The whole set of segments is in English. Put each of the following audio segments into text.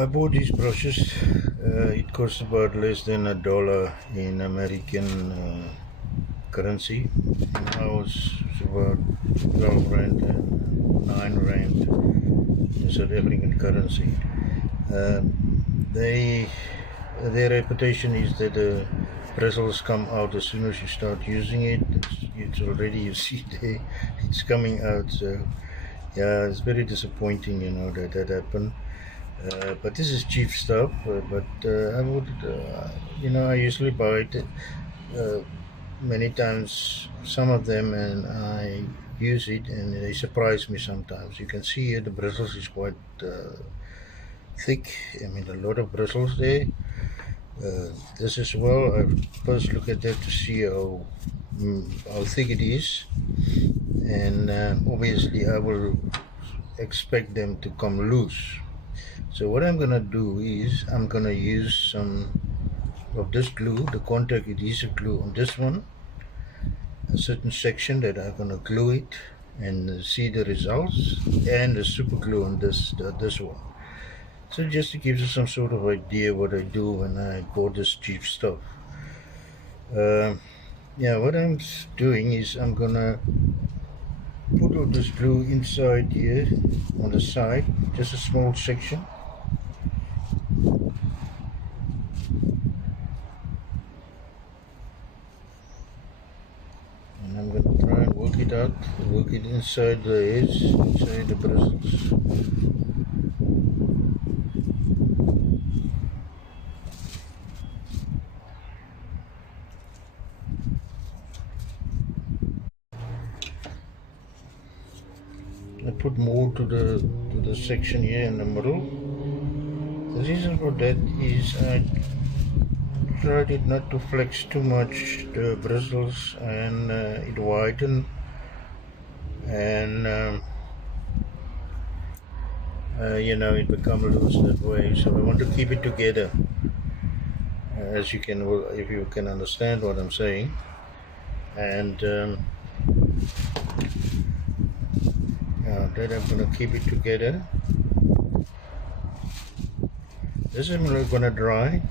I bought these brushes. It costs about less than $1 in American currency. Now it's about 12 rand and 9 rand in South African currency. Their reputation is that the bristles come out as soon as you start using it. It's already, you see there, it's coming out. So yeah, it's very disappointing, that happened. But this is cheap stuff. I would, I usually buy it many times, some of them, and I use it, and they surprise me sometimes. You can see here the bristles is quite thick. I mean, a lot of bristles there. This as well. I first look at that to see how thick it is, and obviously I will expect them to come loose. So what I'm gonna do is I'm gonna use some of this glue, the contact adhesive glue on this one, a certain section that I'm gonna glue it and see the results, and the super glue on this one. So just to give you some sort of idea what I do when I bought this cheap stuff. Yeah, what I'm doing is I'm gonna put all this glue inside here on the side, just a small section. And I'm going to try and work it out, work it inside the edge, inside the bristles. I put more to the section here in the middle. The reason for that is I tried it not to flex too much the bristles, and it widened, and it become loose that way. So I want to keep it together, as you can, if you can understand what I'm saying. And that I'm going to keep it together. This is going to dry.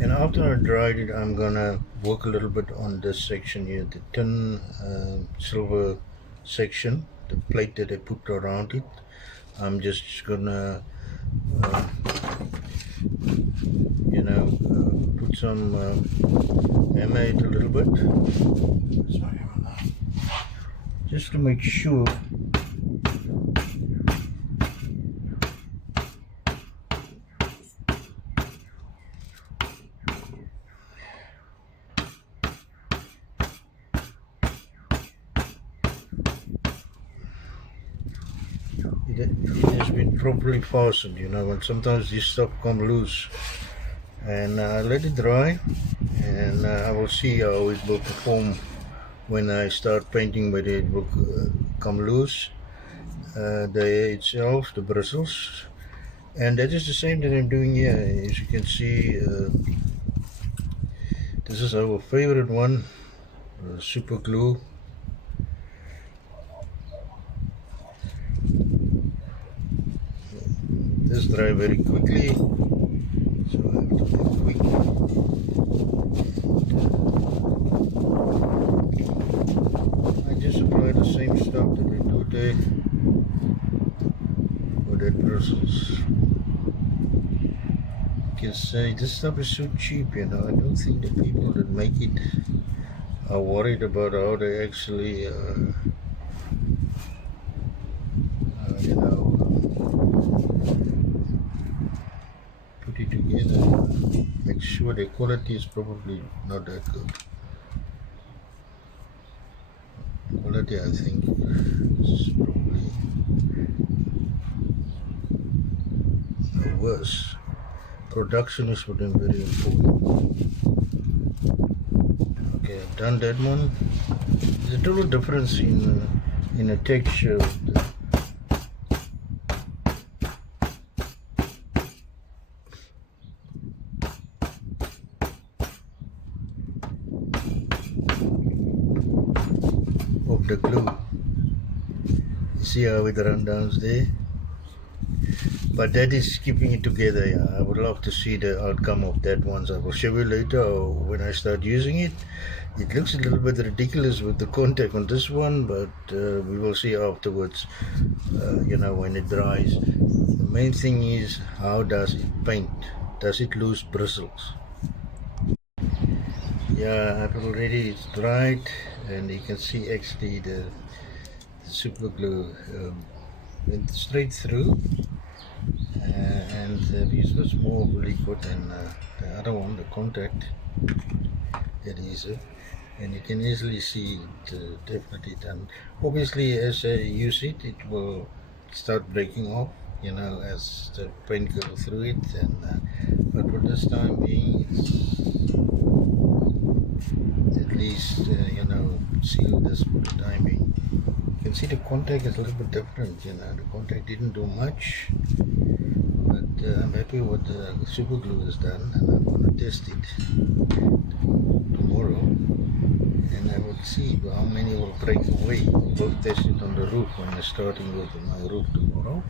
And after I dried it, I'm going to work a little bit on this section here, the thin silver section, the plate that I put around it. I'm just gonna put some hammer it a little bit. Sorry, just to make sure it has been properly fastened, and sometimes this stuff come loose. And I let it dry, and I will see how it will perform when I start painting, whether it will come loose, the hair itself, the bristles. And that is the same that I'm doing here. As you can see, this is our favorite one, super glue. This dry very quickly, so I have to be quick. I just apply the same stuff that I do there for that bristles. You can say this stuff is so cheap, I don't think the people that make it are worried about how they actually put it together. Make sure the quality is probably not that good. Quality, I think, is probably worse. Production is what is very important. Okay, I've done that one. There's a total difference in the texture of the of the glue. You see how it runs down there? But that is keeping it together. Yeah. I would love to see the outcome of that once. I will show you later, or when I start using it. It looks a little bit ridiculous with the contact on this one, but we will see afterwards, when it dries. The main thing is, how does it paint? Does it lose bristles? Yeah, I've already, it's dried, and you can see actually the super glue went straight through, and this was more liquid than the other one, the contact adhesive. And you can easily see it definitely done. Obviously, as I use it, it will start breaking off, as the paint goes through it. And but for this time being, it's at least sealed this for the time being. You can see the contact is a little bit different. The contact didn't do much, but I'm happy with the super glue is done, and I'm going to test it tomorrow. And I will see how many will break away. We'll test it on the roof when I'm starting with my roof tomorrow.